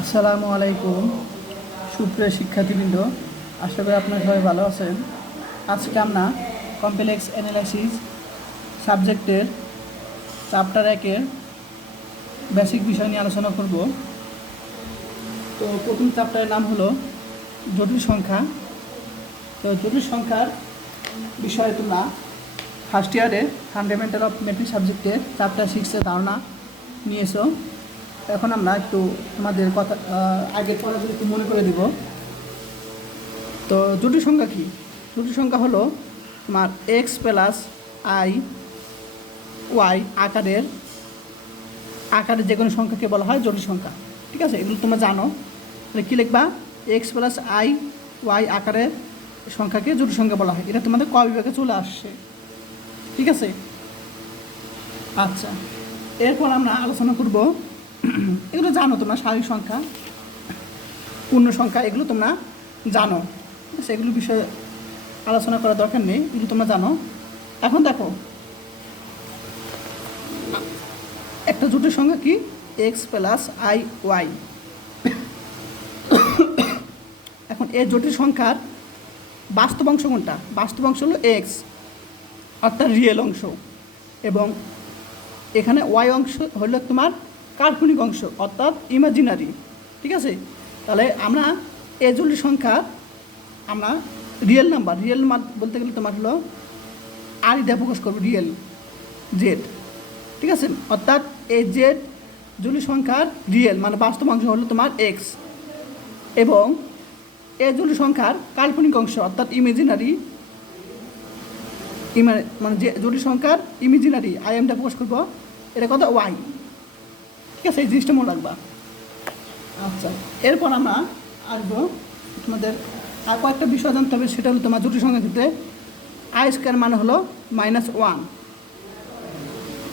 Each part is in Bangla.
আসসালামু আলাইকুম সুপ্রিয় শিক্ষার্থীবৃন্দ, আশা করি আপনারা সবাই ভালো আছেন। আজকে আমরা কমপ্লেক্স অ্যানালাইসিস সাবজেক্টের চ্যাপ্টার 1-এর বেসিক বিষয় নিয়ে আলোচনা করব। তো প্রথম চ্যাপ্টারের নাম হলো জটিল সংখ্যা। তো জটিল সংখ্যার বিষয়ে তোমরা ফার্স্ট ইয়ারে ফান্ডামেন্টাল অফ ম্যাথমেটিক্স সাবজেক্টের চ্যাপ্টার 6-এর ধারণা নিয়েছো। এখন আমরা একটু তোমাদের কথা আগের পড়াগুলো একটু মনে করে দিব। তো জটিল সংখ্যা কী? জটিল সংখ্যা হলো তোমার এক্স প্লাস আই ওয়াই আকারের যে কোনো সংখ্যাকে বলা হয় জটিল সংখ্যা। ঠিক আছে, এগুলো তোমরা জানো। তাহলে কী লিখবা? এক্স প্লাস আই ওয়াই আকারের সংখ্যাকে জটিল সংখ্যা বলা হয়। এটা তোমাদের ক বিভাগে চলে আসছে। ঠিক আছে, আচ্ছা, এরপর আমরা আলোচনা করব, এগুলো জানো তোমরা, স্বাভাবিক সংখ্যা, পূর্ণ সংখ্যা, এগুলো তোমরা জানো। ঠিক আছে, এগুলো বিষয়ে আলোচনা করার দরকার নেই, এগুলো তোমরা জানো। এখন দেখো, একটা জটিল সংখ্যা কি? X plus i y. এখন এই জটিল সংখ্যার বাস্তব অংশ কোনটা? বাস্তব অংশ হলো এক্স, অর্থাৎ রিয়েল অংশ, এবং এখানে ওয়াই অংশ হলো তোমার কাল্পনিক অংশ, অর্থাৎ ইমাজিনারি। ঠিক আছে, তাহলে আমরা এই জটিল সংখ্যা আমরা রিয়েল নাম্বার বলতে গেলে তোমার হলো আর দিয়ে প্রকাশ করবো, রিয়েল জেড। ঠিক আছে, অর্থাৎ এই জেড জটিল সংখ্যার রিয়েল মানে বাস্তব অংশ হলো তোমার এক্স, এবং এই জটিল সংখ্যার কাল্পনিক অংশ অর্থাৎ ইমেজিনারি মানে যে জটিল সংখ্যার ইমেজিনারি আইএমটা প্রকাশ করবো, এটা কথা ওয়াই। ঠিক আছে, এই জিনিসটা মনে রাখবা। আচ্ছা, এরপর আমরা আসবো, তোমাদের আর কয়েকটা বিষয় জানতে হবে। সেটা হলো তোমার জটিল সংখ্যার ক্ষেত্রে আই স্কোয়ার মানে হলো -1।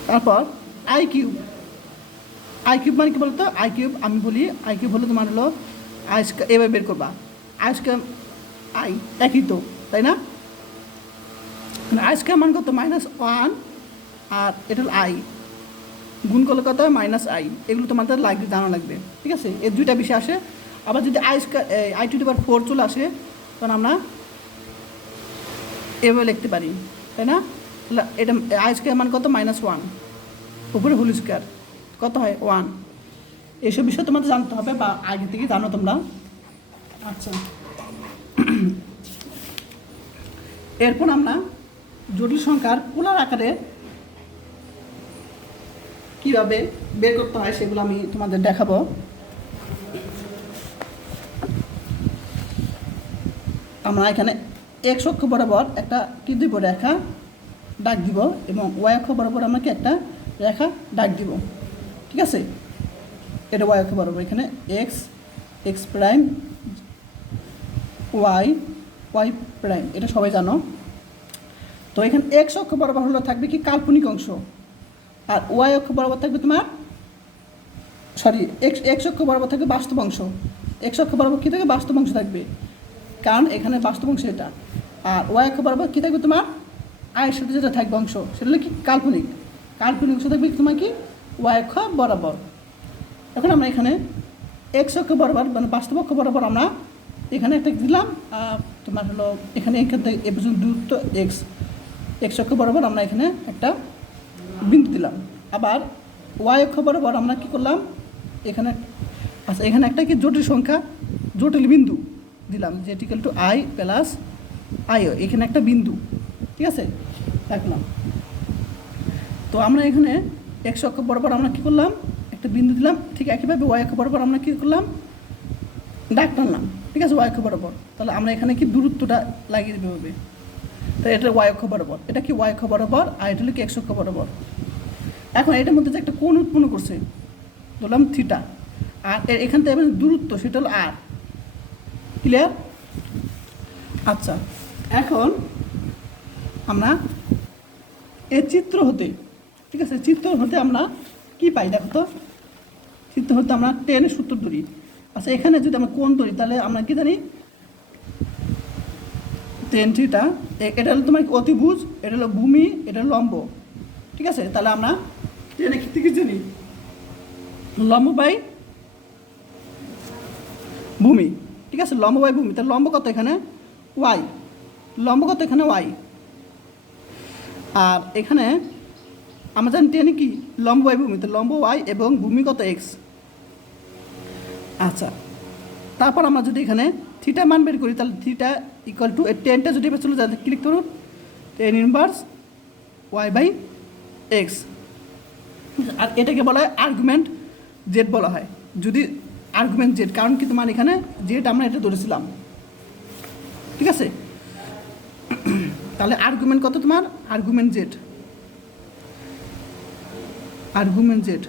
তারপর আই কিউব মানে কি বলতো? আই কিউব আমি বলি, আই কিউব হলো তোমার হলো আই স্কোয়ার, এবার বের করবা। আই স্কোয়ার আই একই তো, তাই না? আই স্কোয়ার মান কত? -1, আর এটা হলো আই, গুণ করলে কত? -i। এগুলো তোমাদের জানা লাগবে। ঠিক আছে, এর দুইটা বিষয় আসে। আবার যদি আই টু দি পাওয়ার 4 চলে আসে, তখন আমরা এভাবে লিখতে পারি, তাই না? তাহলে এটা আই স্কোয়ার মান কত? -1, উপরে হোল স্কোয়ার কত হয়? 1। এইসব বিষয় তোমাদের জানতে হবে, বা আগে থেকে জানো তোমরা। আচ্ছা, এরপর আমরা জটিল সংখ্যার পোলার আকারে কীভাবে বের করতে হয় সেগুলো আমি তোমাদের দেখাবো। আমরা এখানে এক্স অক্ষ বরাবর একটা তীর্যক রেখা দাগ দিব, এবং ওয়াই অক্ষ বরাবর আমরা কি একটা রেখা দাগ দিব। ঠিক আছে, এটা ওয়াই অক্ষ বরাবর, এখানে এক্স প্রাইম, ওয়াই প্রাইম, এটা সবাই জানো। তো এখানে এক্স অক্ষ বরাবর হলো থাকবে কি? কাল্পনিক অংশ। আর ওয়াই অক্ষ বরাবর থাকবে তোমার এক্স অক্ষ বরাবর থাকবে বাস্তব অংশ। এক্স অক্ষ বরাবর কী থাকবে? বাস্তব অংশ থাকবে, কারণ এখানে বাস্তব অংশ এটা। আর ওয়াই অক্ষ বরাবর কী থাকবে? তোমার আয়ের সাথে যেটা থাকবে অংশ, সেটা হলো কি? কাল্পনিক অংশ থাকবে তোমার কি? ওয়াই অক্ষ বরাবর। এখন আমরা এখানে এক্স অক্ষ বরাবর মানে বাস্তব অক্ষ বরাবর আমরা এখানে একটা দিলাম, তোমার হলো এখানে এখান থেকে এ পর্যন্ত দূরত্ব এক্স অক্ষ বরাবর আমরা এখানে একটা বিন্দু দিলাম। আবার ওয়াই অক্ষ বরাবর আমরা কী করলাম? এখানে আচ্ছা, এখানে একটা কি জটিল সংখ্যা, জটিল বিন্দু দিলাম, যে ইকুয়াল টু আই প্লাস আইও, এখানে একটা বিন্দু। ঠিক আছে, রাখলাম। তো আমরা এখানে এক্স অক্ষ বরাবর আমরা কী করলাম? একটা বিন্দু দিলাম। ঠিক একইভাবে ওয়াই অক্ষ বরাবর আমরা কী করলাম? দাগ টানলাম। ঠিক আছে, ওয়াই অক্ষ বরাবর। তাহলে আমরা এখানে কি দূরত্বটা লাগিয়ে দেবে হবে। তো এটা ওয়াই অক্ষ বরাবর, এটা কি ওয়াই অক্ষ বরাবর, আর এটা হলো কি এক্স অক্ষ বরাবর। এখন এটার মধ্যে যে একটা কোণ উৎপন্ন করছে, ধরলাম থিটা, আর এখান থেকে দূরত্ব সেটা হলো আর। ক্লিয়ার? আচ্ছা, এখন আমরা এই চিত্র হতে, ঠিক আছে, চিত্র হতে আমরা কি পাই? দেখো তো, চিত্র হতে আমরা টেনের সূত্র ধরি। আচ্ছা, এখানে যদি আমরা কোণ ধরি, তাহলে আমরা কি জানি? টেন থিটা, এটা হলো তোমার অতিভুজ, এটা হলো ভূমি, এটা হলো লম্ব। ঠিক আছে, তাহলে আমরা টেনের ক্ষেত্রে কি জানি? লম্ব বাই ভূমি, ঠিক আছে, লম্ব বাই ভূমি। তাহলে লম্ব কত এখানে ওয়াই, লম্ব কত এখানে ওয়াই, আর এখানে আমরা জানি টেনে কি লম্ব বাই ভূমি, তো লম্ব ওয়াই এবং ভূমি কত এক্স। আচ্ছা, তারপর আমরা যদি এখানে থিটা মান বের করি, তাহলে থিটা ইকুয়াল টু টেনটা যদি এবার চলে যায় ক্লিক করুন, tan inverse y by x. আর এটাকে বলা হয় আর্গুমেন্ট জেড বলা হয়, যদি আর্গুমেন্ট জেড, কারণ কি তোমার এখানে জেড আমরা এটা ধরেছিলাম, ঠিক আছে। তাহলে আর্গুমেন্ট কত তোমার, আর্গুমেন্ট জেড, আর্গুমেন্ট জেড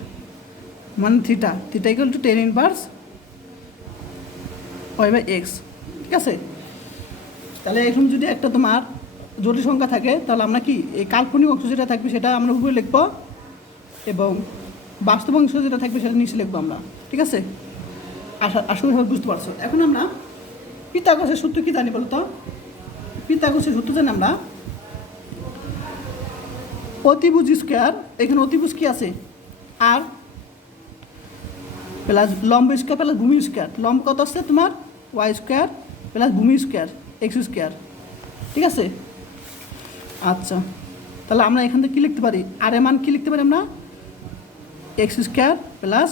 মানে theta, theta equal to tan inverse y by x, ঠিক আছে। তাহলে এখন যদি একটা তোমার জটিল সংখ্যা থাকে, তাহলে আমরা কি এই কাল্পনিক অংশ যেটা থাকবে সেটা আমরা উপরে লিখবো, এবং বাস্তব অংশ যেটা থাকবে সেটা নিচে লিখবো আমরা, ঠিক আছে। আশা করি বুঝতে পারছো। এখন আমরা পিথাগোরাসের সূত্র কি জানি বলো তো? পিথাগোরাসের সূত্র জানি আমরা অতিভুজ স্কোয়ার, এখানে অতিভুজ কি আছে আর প্লাস লম্ব স্কোয়ার প্লাস ভূমি স্কোয়ার, লম্ব কত আসছে তোমার ওয়াই স্কোয়ার প্লাস ভূমি স্কোয়ার এক্স স্কোয়ার, ঠিক আছে। আচ্ছা, তাহলে আমরা এখান থেকে কী লিখতে পারি, আর এর মান কী লিখতে পারি আমরা, x square plus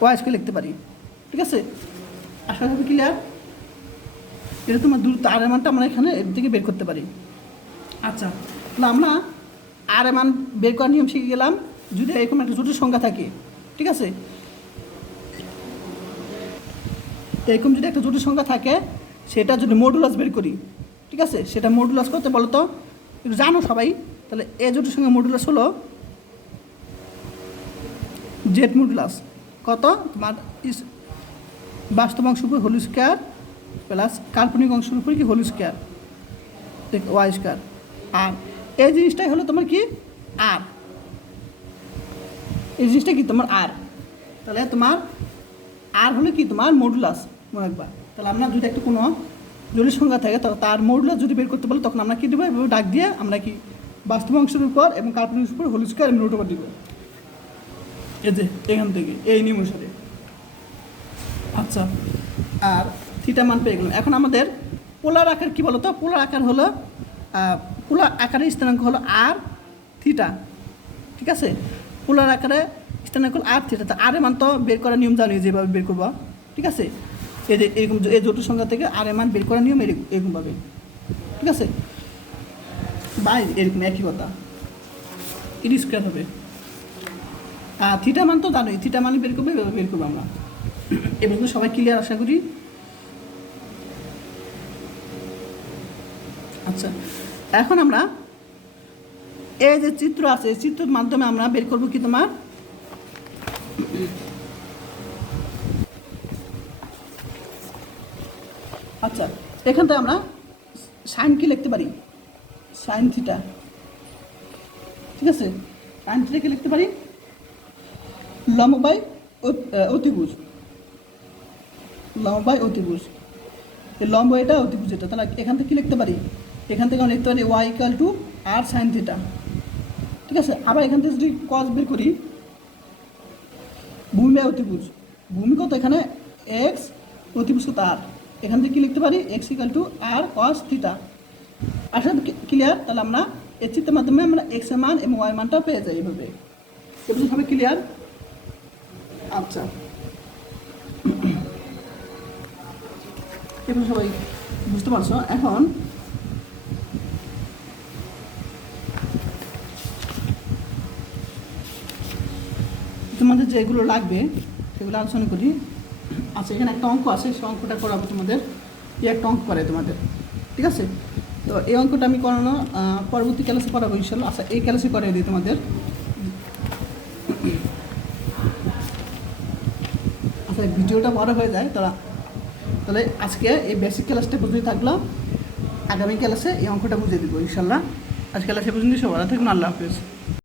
y square লিখতে পারি, ঠিক আছে। আশা করি ক্লিয়ার। এটা তোমার দূরত্ব আর এর মানটা আমরা এখানে এর থেকে বের করতে পারি। আচ্ছা, তাহলে আমরা আর এর মান বের করার নিয়ম শিখে গেলাম। যদি এরকম একটা জটিল সংখ্যা থাকে, ঠিক আছে, এরকম যদি একটা জটিল সংখ্যা থাকে, সেটা যদি মডুলাস বের করি, ঠিক আছে, সেটা মডুলাস করতে বলো তো, একটু জানো সবাই। তাহলে এ জটিল সংখ্যা মডুলাস হলো জেড মডুলাস, কত তোমার বাস্তব অংশের উপর হোল স্কোয়ার প্লাস কাল্পনিক অংশের উপর কি হোল স্কোয়ার ওয়াই স্কোয়ার। আর এই জিনিসটাই হলো তোমার কি আর, এই জিনিসটা কি তোমার আর। তাহলে তোমার আর হলো কি তোমার মডুলাস, মনে রাখবা। তাহলে আমরা যদি একটা কোনো জটিল সংখ্যা থাকে, তার মডুলাস যদি বের করতে বলো, তখন আমরা কী দেবো, এভাবে ডাক দিয়ে আমরা কি বাস্তব অংশের উপর এবং কাল্পনিক অংশের উপর হোল স্কোয়ার এবং রুট ওভার দিব, এই যে এখান থেকে এই নিয়ম অনুসারে। আচ্ছা, আর থিটা মান পেয়ে গেলাম। এখন আমাদের পোলার আকার কী বলো তো, পোলার আকার হলো পোলার আকারের স্থানাঙ্ক হলো আর থিটা, ঠিক আছে। পোলার আকারে স্থানাঙ্ক হলো আর থিটা। তা আর এর মান তো বের করার নিয়ম জানি, যেভাবে বের করবো, ঠিক আছে। এই যে এরকম এই জটিল সংখ্যা থেকে আর এর মান বের করার নিয়ম এরকমভাবে, ঠিক আছে। বা এরকম একই কথা, ইডি স্কোয়ার হবে। আর থিটা মান তো জানোই, থিটা মানে বের করবে, বের করবো আমরা। এবার কিন্তু সবাই ক্লিয়ার আশা করি। আচ্ছা, এখন আমরা এই যে চিত্র আছে, এই চিত্রের মাধ্যমে আমরা বের করবো কি তোমার আচ্ছা, এখান থেকে আমরা সাইন কি লিখতে পারি, সাইন থিটা, ঠিক আছে। সাইন থিটাকে লিখতে পারি লম্ব বাই অতিভুজ, লম্ব বাই অতিভুজ, এই লম্ব এটা অতিভুজ এটা। তাহলে এখান থেকে কী লিখতে পারি, এখান থেকে আমরা লিখতে পারি y equal to r sine theta, ঠিক আছে। আবার এখান থেকে যদি কস বের করি, ভূমি বাই অতিভুজ, ভূমি কত এখানে এক্স, অতিভুজ কত আর, এখান থেকে কী লিখতে পারি x equal to r cos theta. আসলে ক্লিয়ার। তাহলে আমরা এর চিত্রের মাধ্যমে আমরা এক্স এর মান এবং ওয়াই মানটা পেয়ে যাই এভাবে। এগুলো সবাই ক্লিয়ার। আচ্ছা, এগুলো সবাই বুঝতে পারছো। এখন তোমাদের যেগুলো লাগবে সেগুলো আলোচনা করি। আচ্ছা, এখানে একটা অঙ্ক আছে, সেই অঙ্কটা করাবো তোমাদের। এই একটা অঙ্ক করে তোমাদের, ঠিক আছে। তো এই অঙ্কটা আমি করানো পরবর্তী ক্লাসে করাবো ইনশাল্লাহ। আচ্ছা, এই ক্লাসে করিয়ে দিই তোমাদের। আচ্ছা, ভিডিওটা বড় হয়ে যায়, তাহলে আজকে এই বেসিক ক্লাসটা বুঝিয়ে থাকলাম, আগামী ক্লাসে এই অঙ্কটা বুঝিয়ে দিব ইনশাল্লাহ। আজকে ক্লাসে বুঝিয়ে দিই, সবার থাকবেন, আল্লাহ হাফিজ।